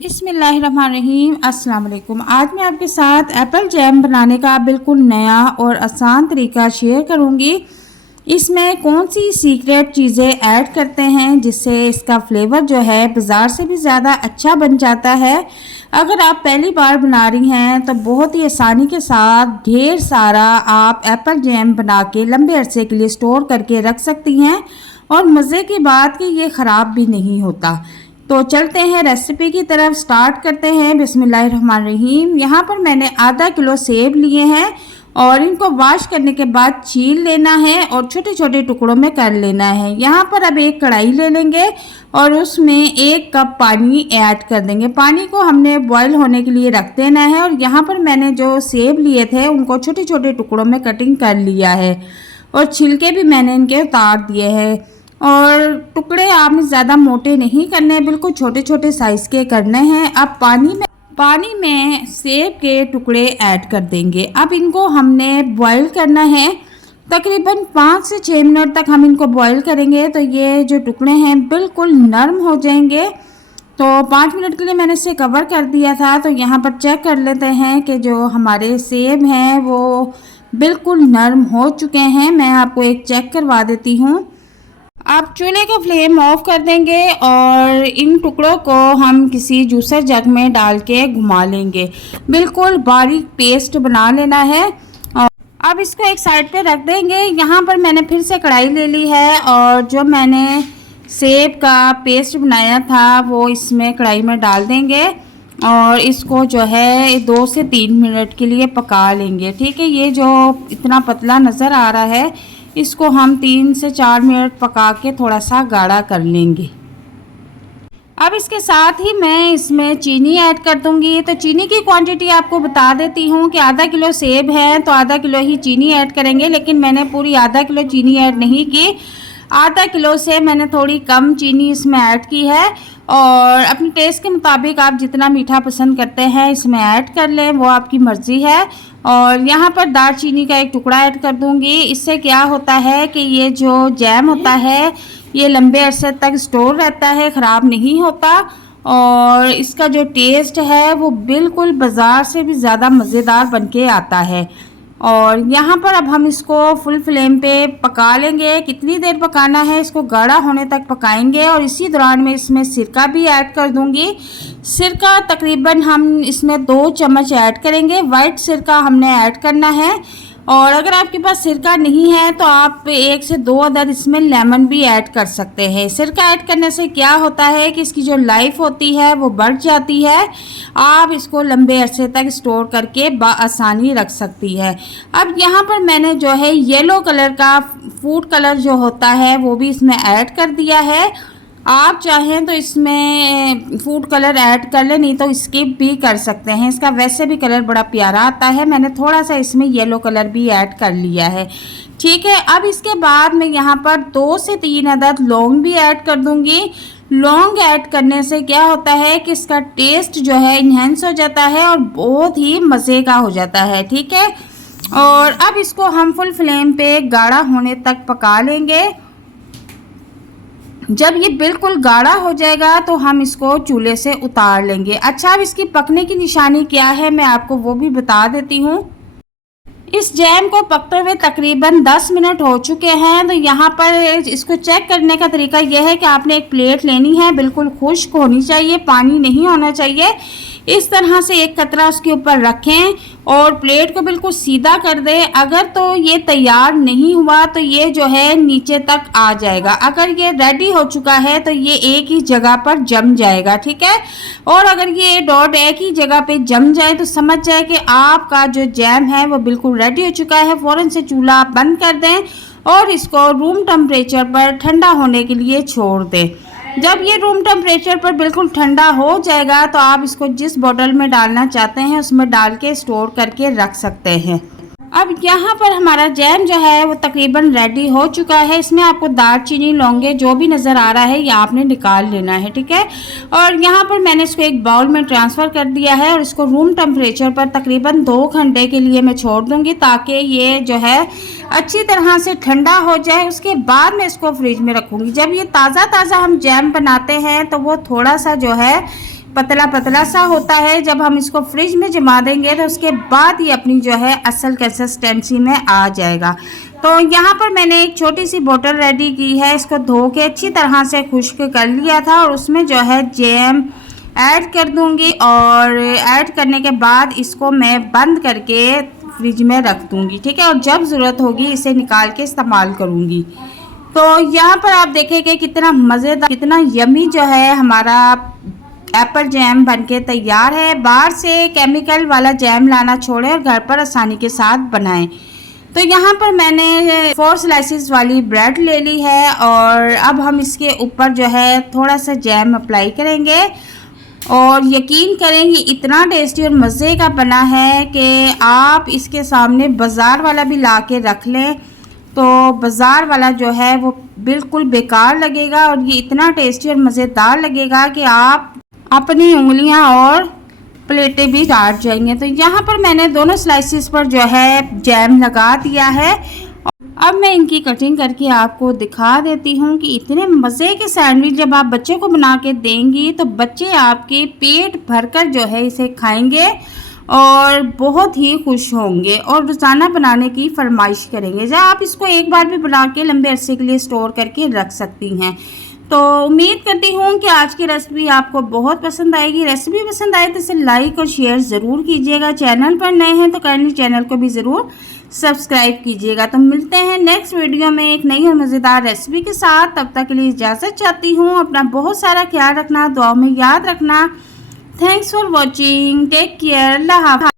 बिस्मिल्लाहिर्रहमानिर्रहीम। अस्सलाम वालेकुम। आज मैं आपके साथ एप्पल जैम बनाने का बिल्कुल नया और आसान तरीका शेयर करूंगी। इसमें कौन सी सीक्रेट चीज़ें ऐड करते हैं जिससे इसका फ्लेवर जो है बाज़ार से भी ज़्यादा अच्छा बन जाता है। अगर आप पहली बार बना रही हैं तो बहुत ही आसानी के साथ ढेर सारा आप एप्पल जैम बना के लंबे अरसे के लिए स्टोर करके रख सकती हैं और मज़े की बात कि ये ख़राब भी नहीं होता। तो चलते हैं रेसिपी की तरफ, स्टार्ट करते हैं। बिस्मिल्लाहिर्रहमानिर्रहीम। यहाँ पर मैंने आधा किलो सेब लिए हैं और इनको वॉश करने के बाद छील लेना है और छोटे छोटे टुकड़ों में कर लेना है। यहाँ पर अब एक कढ़ाई ले लेंगे और उसमें 1 कप पानी ऐड कर देंगे। पानी को हमने बॉईल होने के लिए रख देना है और यहाँ पर मैंने जो सेब लिए थे उनको छोटे छोटे टुकड़ों में कटिंग कर लिया है और छिलके भी मैंने इनके उतार दिए हैं। और टुकड़े आपने ज़्यादा मोटे नहीं करने, बिल्कुल छोटे छोटे साइज़ के करने हैं। अब पानी में सेब के टुकड़े ऐड कर देंगे। अब इनको हमने बॉईल करना है, तकरीबन 5 से 6 मिनट तक हम इनको बॉईल करेंगे तो ये जो टुकड़े हैं बिल्कुल नरम हो जाएंगे। तो 5 मिनट के लिए मैंने इसे कवर कर दिया था। तो यहाँ पर चेक कर लेते हैं कि जो हमारे सेब हैं वो बिल्कुल नरम हो चुके हैं। मैं आपको एक चेक करवा देती हूँ। आप चूल्हे का फ्लेम ऑफ कर देंगे और इन टुकड़ों को हम किसी जूसर जग में डाल के घुमा लेंगे। बिल्कुल बारीक पेस्ट बना लेना है और अब इसको एक साइड पे रख देंगे। यहाँ पर मैंने फिर से कढ़ाई ले ली है और जो मैंने सेब का पेस्ट बनाया था वो इसमें कढ़ाई में डाल देंगे और इसको जो है 2 से 3 मिनट के लिए पका लेंगे। ठीक है, ये जो इतना पतला नज़र आ रहा है इसको हम 3 से 4 मिनट पका के थोड़ा सा गाढ़ा कर लेंगे। अब इसके साथ ही मैं इसमें चीनी ऐड कर दूंगी। तो चीनी की क्वांटिटी आपको बता देती हूँ कि आधा किलो सेब है तो आधा किलो ही चीनी ऐड करेंगे, लेकिन मैंने पूरी आधा किलो चीनी ऐड नहीं की। आधा किलो से मैंने थोड़ी कम चीनी इसमें ऐड की है और अपने टेस्ट के मुताबिक आप जितना मीठा पसंद करते हैं इसमें ऐड कर लें, वो आपकी मर्ज़ी है। और यहाँ पर दालचीनी का एक टुकड़ा ऐड कर दूँगी। इससे क्या होता है कि ये जो जैम होता है ये लंबे अरसे तक स्टोर रहता है, ख़राब नहीं होता और इसका जो टेस्ट है वो बिल्कुल बाज़ार से भी ज़्यादा मज़ेदार बन के आता है। और यहाँ पर अब हम इसको फुल फ्लेम पे पका लेंगे। कितनी देर पकाना है, इसको गाढ़ा होने तक पकाएंगे और इसी दौरान मैं इसमें सिरका भी ऐड कर दूंगी। सिरका तकरीबन हम इसमें 2 चम्मच ऐड करेंगे। वाइट सिरका हमने ऐड करना है और अगर आपके पास सिरका नहीं है तो आप 1 से 2 अदद इसमें लेमन भी ऐड कर सकते हैं। सिरका ऐड करने से क्या होता है कि इसकी जो लाइफ होती है वो बढ़ जाती है, आप इसको लंबे अरसे तक स्टोर करके आसानी रख सकती है। अब यहाँ पर मैंने जो है येलो कलर का फूड कलर जो होता है वो भी इसमें ऐड कर दिया है। आप चाहें तो इसमें फूड कलर ऐड कर लें, नहीं तो स्किप भी कर सकते हैं। इसका वैसे भी कलर बड़ा प्यारा आता है। मैंने थोड़ा सा इसमें येलो कलर भी ऐड कर लिया है। ठीक है, अब इसके बाद मैं यहाँ पर 2 से 3 अदद लौंग भी ऐड कर दूँगी। लौंग ऐड करने से क्या होता है कि इसका टेस्ट जो है इन्हेंस हो जाता है और बहुत ही मज़े का हो जाता है। ठीक है, और अब इसको हम फुल फ्लेम पे गाढ़ा होने तक पका लेंगे। जब ये बिल्कुल गाढ़ा हो जाएगा तो हम इसको चूल्हे से उतार लेंगे। अच्छा, अब इसकी पकने की निशानी क्या है मैं आपको वो भी बता देती हूँ। इस जैम को पकते हुए तकरीबन 10 मिनट हो चुके हैं। तो यहाँ पर इसको चेक करने का तरीका यह है कि आपने एक प्लेट लेनी है, बिल्कुल खुश्क होनी चाहिए, पानी नहीं होना चाहिए। इस तरह से एक कतरा उसके ऊपर रखें और प्लेट को बिल्कुल सीधा कर दें। अगर तो ये तैयार नहीं हुआ तो ये जो है नीचे तक आ जाएगा। अगर ये रेडी हो चुका है तो ये एक ही जगह पर जम जाएगा। ठीक है, और अगर ये डॉट एक ही जगह पे जम जाए तो समझ जाए कि आपका जो जैम है वो बिल्कुल रेडी हो चुका है। फ़ौरन से चूल्हा बंद कर दें और इसको रूम टेम्परेचर पर ठंडा होने के लिए छोड़ दें। जब ये रूम टेम्परेचर पर बिल्कुल ठंडा हो जाएगा तो आप इसको जिस बोतल में डालना चाहते हैं उसमें डाल के स्टोर करके रख सकते हैं। अब यहाँ पर हमारा जैम जो है वो तकरीबन रेडी हो चुका है। इसमें आपको दालचीनी लौंगे जो भी नज़र आ रहा है ये आपने निकाल लेना है। ठीक है, और यहाँ पर मैंने इसको एक बाउल में ट्रांसफ़र कर दिया है और इसको रूम टेम्परेचर पर तकरीबन 2 घंटे के लिए मैं छोड़ दूँगी ताकि ये जो है अच्छी तरह से ठंडा हो जाए। उसके बाद मैं इसको फ्रिज में रखूँगी। जब ये ताज़ा ताज़ा हम जैम बनाते हैं तो वो थोड़ा सा जो है पतला पतला सा होता है। जब हम इसको फ्रिज में जमा देंगे तो उसके बाद ये अपनी जो है असल कंसिस्टेंसी में आ जाएगा। तो यहाँ पर मैंने एक छोटी सी बोतल रेडी की है, इसको धो के अच्छी तरह से खुश्क कर लिया था और उसमें जो है जैम ऐड कर दूँगी और ऐड करने के बाद इसको मैं बंद करके फ्रिज में रख दूँगी, ठीक है। और जब ज़रूरत होगी इसे निकाल के इस्तेमाल करूँगी। तो यहाँ पर आप देखेंगे कितना मज़ेदार, कितना यमी जो है हमारा एप्पल जैम बनके तैयार है। बाहर से केमिकल वाला जैम लाना छोड़ें और घर पर आसानी के साथ बनाएं। तो यहाँ पर मैंने 4 स्लाइसिस वाली ब्रेड ले ली है और अब हम इसके ऊपर जो है थोड़ा सा जैम अप्लाई करेंगे और यकीन करेंगे इतना टेस्टी और मज़े का बना है कि आप इसके सामने बाज़ार वाला भी ला के रख लें तो बाज़ार वाला जो है वो बिल्कुल बेकार लगेगा और ये इतना टेस्टी और मज़ेदार लगेगा कि आप अपनी उंगलियां और प्लेटें भी चाट जाएंगे। तो यहाँ पर मैंने दोनों स्लाइसिस पर जो है जैम लगा दिया है। अब मैं इनकी कटिंग करके आपको दिखा देती हूँ कि इतने मज़े के सैंडविच जब आप बच्चे को बना के देंगी तो बच्चे आपके पेट भरकर जो है इसे खाएंगे और बहुत ही खुश होंगे और रोज़ाना बनाने की फरमाइश करेंगे। जब आप इसको एक बार भी बना के लंबे अरसे के लिए स्टोर करके रख सकती हैं। तो उम्मीद करती हूँ कि आज की रेसिपी आपको बहुत पसंद आएगी। रेसिपी पसंद आए तो इसे लाइक और शेयर ज़रूर कीजिएगा। चैनल पर नए हैं तो करनी चैनल को भी ज़रूर सब्सक्राइब कीजिएगा। तो मिलते हैं नेक्स्ट वीडियो में एक नई और मज़ेदार रेसिपी के साथ। तब तक के लिए इजाज़त चाहती हूँ। अपना बहुत सारा ख्याल रखना, दुआ में याद रखना। Thanks for watching, take care, अल्लाह हाफ़िज़।